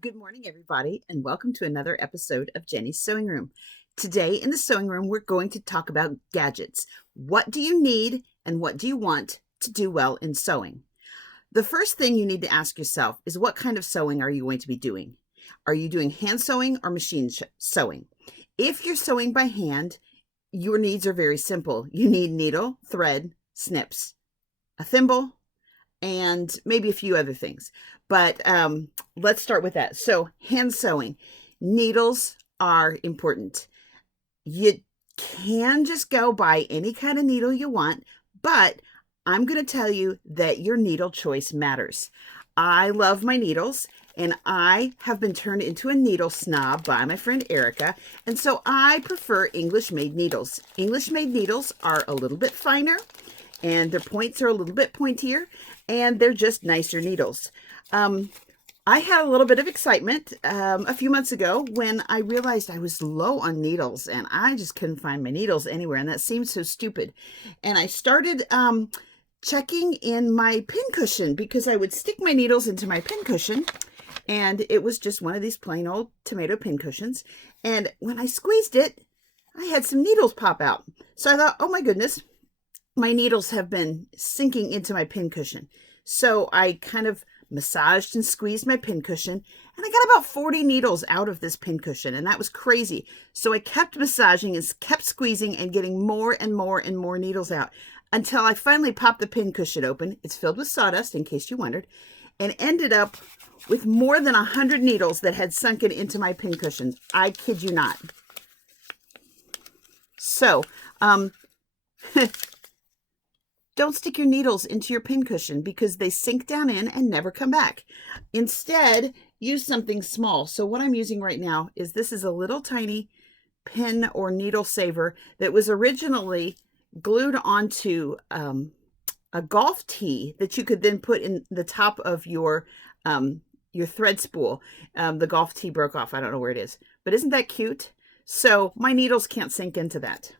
Good morning, everybody, and welcome to another episode of Jenny's Sewing Room. Today in the sewing room, we're going to talk about gadgets. What do you need and what do you want to do well in sewing? The first thing you need to ask yourself is what kind of sewing are you going to be doing? Are you doing hand sewing or machine sewing? If you're sewing by hand, your needs are very simple. You need needle, thread, snips, a thimble, and maybe a few other things. But let's start with that. So, hand sewing, needles are important. You can just go buy any kind of needle you want, but I'm going to tell you that your needle choice matters. I love my needles, and I have been turned into a needle snob by my friend Erica, and so I prefer English-made needles. English-made needles are a little bit finer, and their points are a little bit pointier, and they're just nicer needles. I had a little bit of excitement a few months ago when I realized I was low on needles, and I just couldn't find my needles anywhere, and that seemed so stupid. And I started checking in my pincushion because I would stick my needles into my pincushion, and it was just one of these plain old tomato pincushions. And when I squeezed it, I had some needles pop out. So I thought, oh my goodness, my needles have been sinking into my pincushion. So I kind of massaged and squeezed my pincushion, and I got about 40 needles out of this pincushion, and that was crazy. So I kept massaging and kept squeezing and getting more and more and more needles out until I finally popped the pincushion open. It's filled with sawdust, in case you wondered, and ended up with more than 100 needles that had sunken into my pincushion. I kid you not. So, don't stick your needles into your pincushion because they sink down in and never come back. Instead, use something small. So what I'm using right now is this is a little tiny pin or needle saver that was originally glued onto a golf tee that you could then put in the top of your thread spool. The golf tee broke off. I don't know where it is, but isn't that cute? So my needles can't sink into that.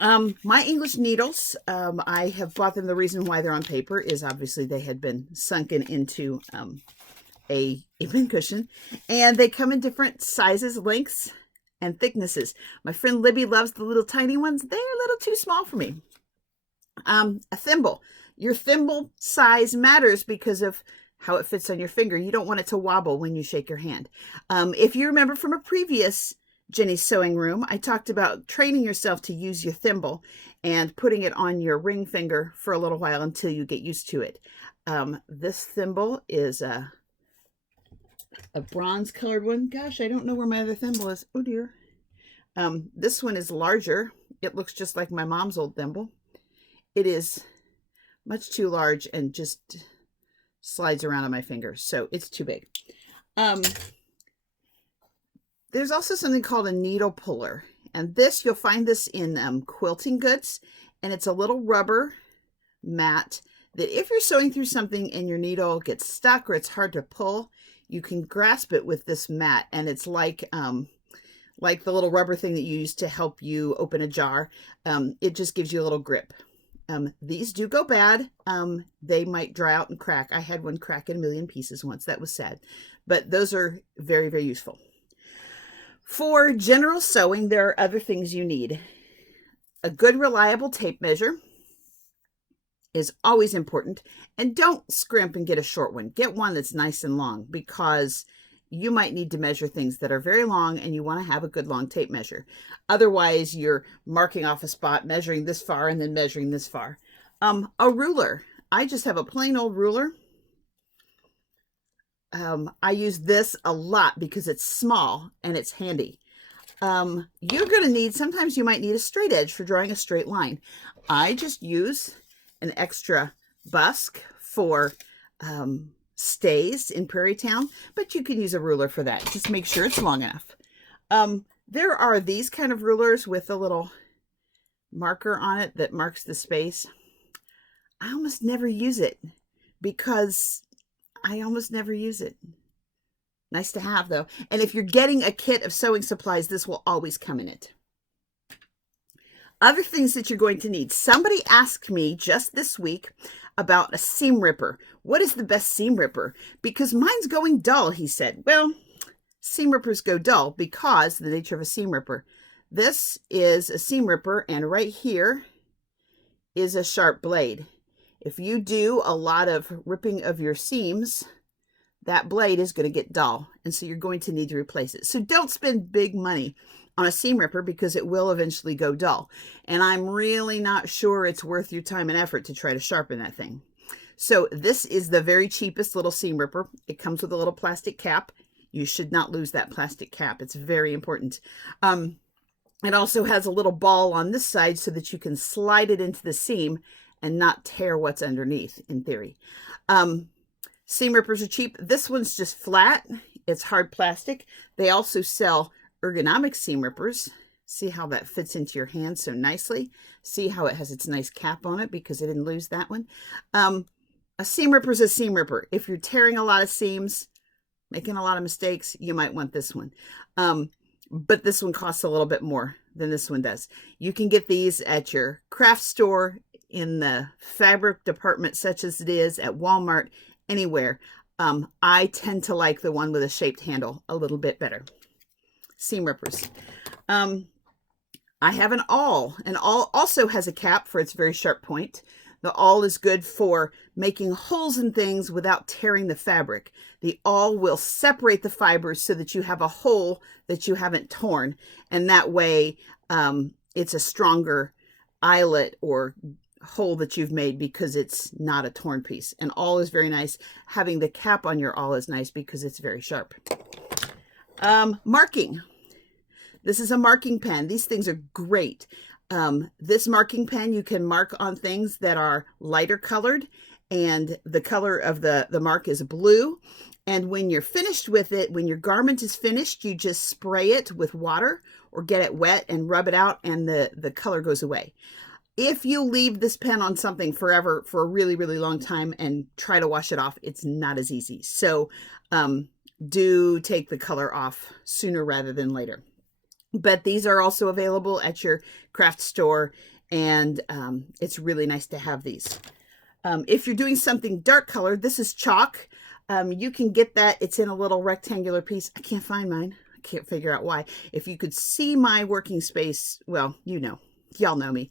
My English needles, I have bought them. The reason why they're on paper is obviously they had been sunken into a pincushion, and they come in different sizes, lengths, and thicknesses. My friend Libby loves the little tiny ones. They're a little too small for me. A thimble. Your thimble size matters because of how it fits on your finger. You don't want it to wobble when you shake your hand. If you remember from a previous Jenny's Sewing Room, I talked about training yourself to use your thimble and putting it on your ring finger for a little while until you get used to it. This thimble is a bronze colored one. Gosh, I don't know where my other thimble is. Oh dear. This one is larger. It looks just like my mom's old thimble. It is much too large and just slides around on my fingers, so it's too big. There's also something called a needle puller, and this, you'll find this in quilting goods, and it's a little rubber mat that if you're sewing through something and your needle gets stuck or it's hard to pull, you can grasp it with this mat, and it's like the little rubber thing that you use to help you open a jar. It just gives you a little grip. These do go bad. They might dry out and crack. I had one crack in a million pieces once. That was sad, but those are very, very useful. For general sewing, there are other things you need. A good, reliable tape measure is always important. And don't scrimp and get a short one. Get one that's nice and long because you might need to measure things that are very long and you want to have a good long tape measure. Otherwise, you're marking off a spot, measuring this far, and then measuring this far. A ruler. I just have a plain old ruler. I use this a lot because it's small and it's handy. You're going to need, sometimes you might need a straight edge for drawing a straight line. I just use an extra busk for stays in Prairie Town, but you can use a ruler for that. Just make sure it's long enough. There are these kind of rulers with a little marker on it that marks the space. I almost never use it because I almost never use it. Nice to have, though. And if you're getting a kit of sewing supplies, this will always come in it. Other things that you're going to need. Somebody asked me just this week about a seam ripper. What is the best seam ripper? Because mine's going dull, he said. Well, seam rippers go dull because of the nature of a seam ripper. This is a seam ripper, and right here is a sharp blade. If you do a lot of ripping of your seams, that blade is going to get dull, and so you're going to need to replace it. So don't spend big money on a seam ripper because it will eventually go dull. And I'm really not sure it's worth your time and effort to try to sharpen that thing. So this is the very cheapest little seam ripper. It comes with a little plastic cap. You should not lose that plastic cap. It's very important. It also has a little ball on this side so that you can slide it into the seam and not tear what's underneath, in theory. Seam rippers are cheap. This one's just flat. It's hard plastic. They also sell ergonomic seam rippers. See how that fits into your hand so nicely. See how it has its nice cap on it because I didn't lose that one. A seam ripper is a seam ripper. If you're tearing a lot of seams, making a lot of mistakes, you might want this one. But this one costs a little bit more than this one does. You can get these at your craft store, in the fabric department, such as it is at Walmart, anywhere. I tend to like the one with a shaped handle a little bit better. Seam rippers. I have an awl. An awl also has a cap for its very sharp point. The awl is good for making holes in things without tearing the fabric. The awl will separate the fibers so that you have a hole that you haven't torn. And that way it's a stronger eyelet or hole that you've made because it's not a torn piece. An awl is very nice. Having the cap on your awl is nice because it's very sharp. Marking. This is a marking pen. These things are great. This marking pen, you can mark on things that are lighter colored, and the color of the mark is blue. And when you're finished with it, when your garment is finished, you just spray it with water or get it wet and rub it out, and the color goes away. If you leave this pen on something forever for a really, really long time and try to wash it off, it's not as easy. So do take the color off sooner rather than later. But these are also available at your craft store, and it's really nice to have these. If you're doing something dark colored, this is chalk. You can get that. It's in a little rectangular piece. I can't find mine. I can't figure out why. If you could see my working space, well, you know. Y'all know me.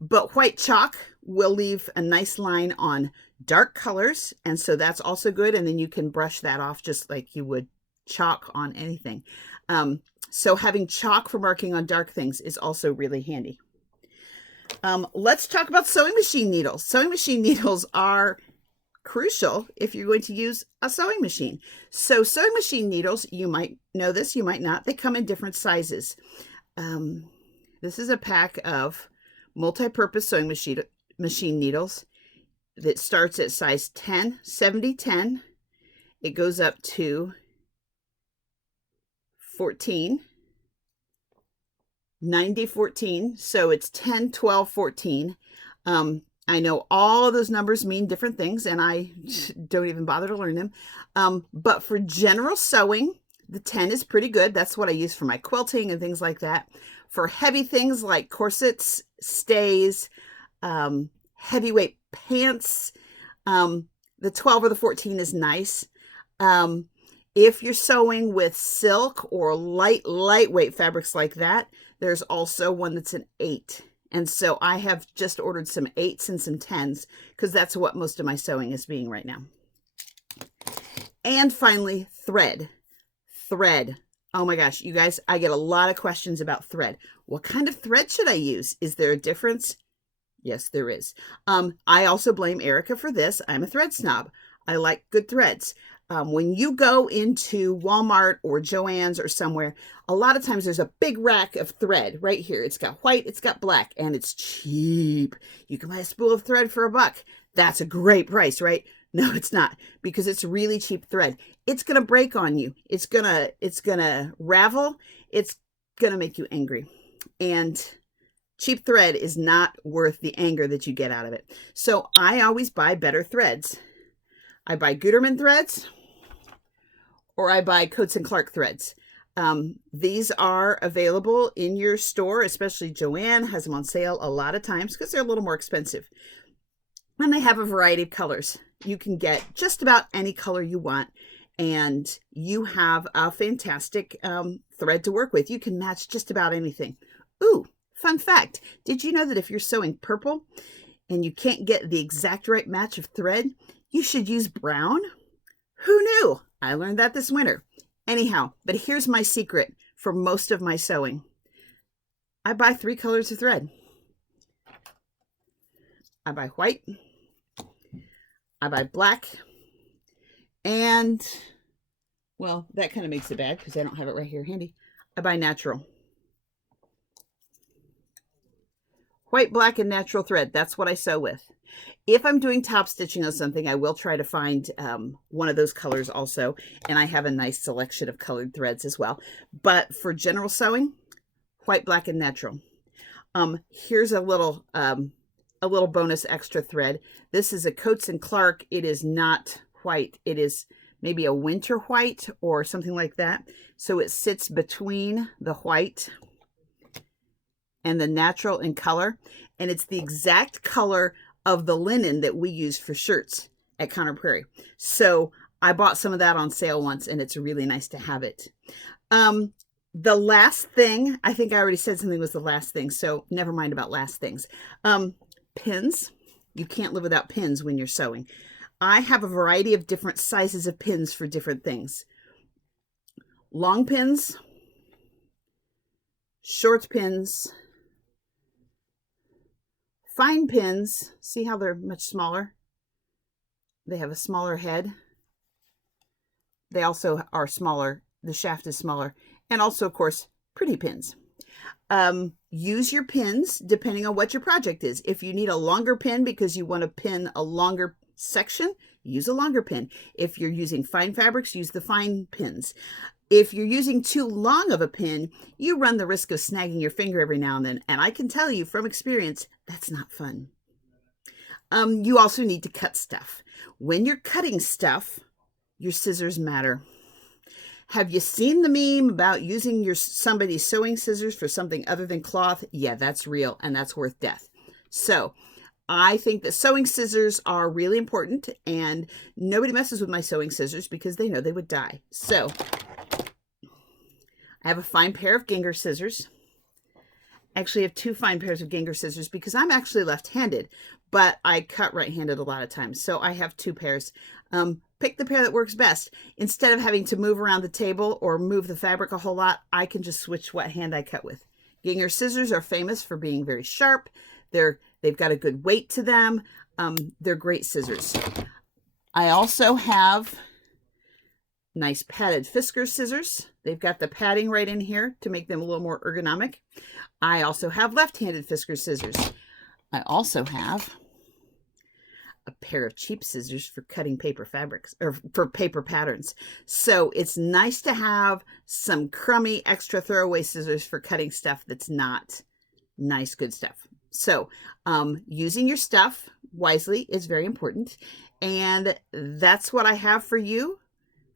But white chalk will leave a nice line on dark colors, and so that's also good. And then you can brush that off just like you would chalk on anything. So having chalk for marking on dark things is also really handy. Let's talk about sewing machine needles. Sewing machine needles are crucial if you're going to use a sewing machine. So sewing machine needles, you might know this, you might not. They come in different sizes. This is a pack of multi-purpose sewing machine needles that starts at size 10, 70, 10. It goes up to 14, 90, 14. So it's 10, 12, 14. I know all those numbers mean different things, and I don't even bother to learn them. But for general sewing, the 10 is pretty good. That's what I use for my quilting and things like that. For heavy things like corsets, stays, heavyweight pants, the 12 or the 14 is nice. If you're sewing with silk or lightweight fabrics like that, there's also one that's an 8. And so I have just ordered some 8s and some 10s because that's what most of my sewing is being right now. And finally, thread. Thread. Oh my gosh, you guys, I get a lot of questions about thread. What kind of thread should I use? Is there a difference? Yes, there is. I also blame Erica for this. I'm a thread snob. I like good threads. When you go into Walmart or Joann's or somewhere, a lot of times there's a big rack of thread right here. It's got white, it's got black, and it's cheap. You can buy a spool of thread for $1. That's a great price, right? No, it's not, because it's really cheap thread. It's going to break on you. It's going to ravel. It's going to make you angry. And cheap thread is not worth the anger that you get out of it. So I always buy better threads. I buy Gutermann threads, or I buy Coats and Clark threads. These are available in your store, especially Joann has them on sale a lot of times because they're a little more expensive. And they have a variety of colors. You can get just about any color you want, and you have a fantastic thread to work with. You can match just about anything. Ooh, fun fact. Did you know that if you're sewing purple and you can't get the exact right match of thread, you should use brown? Who knew? I learned that this winter. Anyhow, but here's my secret for most of my sewing. I buy 3 colors of thread. I buy white, I buy black, and, well, that kind of makes it bad because I don't have it right here handy. I buy natural. White, black, and natural thread. That's what I sew with. If I'm doing top stitching on something, I will try to find one of those colors also. And I have a nice selection of colored threads as well. But for general sewing, white, black, and natural. Here's a little bonus extra thread. This is a Coats and Clark. It is not white. It is maybe a winter white or something like that. So it sits between the white and the natural in color. And it's the exact color of the linen that we use for shirts at Conner Prairie. So I bought some of that on sale once, and it's really nice to have it. The last thing, I think I already said something was the last thing, so never mind about last things. Pins. You can't live without pins when you're sewing. I have a variety of different sizes of pins for different things. Long pins, short pins, fine pins. See how they're much smaller? They have a smaller head. They also are smaller. The shaft is smaller. And also, of course, pretty pins. Use your pins depending on what your project is. If you need a longer pin because you want to pin a longer section, use a longer pin. If you're using fine fabrics, use the fine pins. If you're using too long of a pin, you run the risk of snagging your finger every now and then. And I can tell you from experience, that's not fun. You also need to cut stuff. When you're cutting stuff, your scissors matter. Have you seen the meme about using somebody's sewing scissors for something other than cloth? Yeah, that's real, and that's worth death. So I think that sewing scissors are really important, and nobody messes with my sewing scissors because they know they would die. So I have a fine pair of Gingher scissors. Actually, I have 2 fine pairs of Gingher scissors because I'm actually left-handed, but I cut right-handed a lot of times. So I have 2 pairs. Pick the pair that works best. Instead of having to move around the table or move the fabric a whole lot, I can just switch what hand I cut with. Gingher scissors are famous for being very sharp. They've got a good weight to them. They're great scissors. I also have nice padded Fiskars scissors. They've got the padding right in here to make them a little more ergonomic. I also have left-handed Fiskars scissors. I also have a pair of cheap scissors for cutting paper fabrics or for paper patterns. So it's nice to have some crummy extra throwaway scissors for cutting stuff that's not nice, good stuff. So using your stuff wisely is very important. And that's what I have for you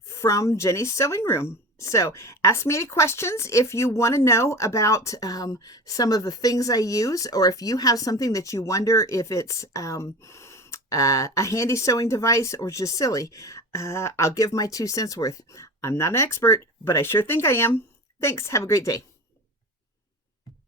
from Jenny's Sewing Room. So ask me any questions if you want to know about some of the things I use, or if you have something that you wonder if it's a handy sewing device or just silly. I'll give my 2 cents worth. I'm not an expert, but I sure think I am. Thanks. Have a great day.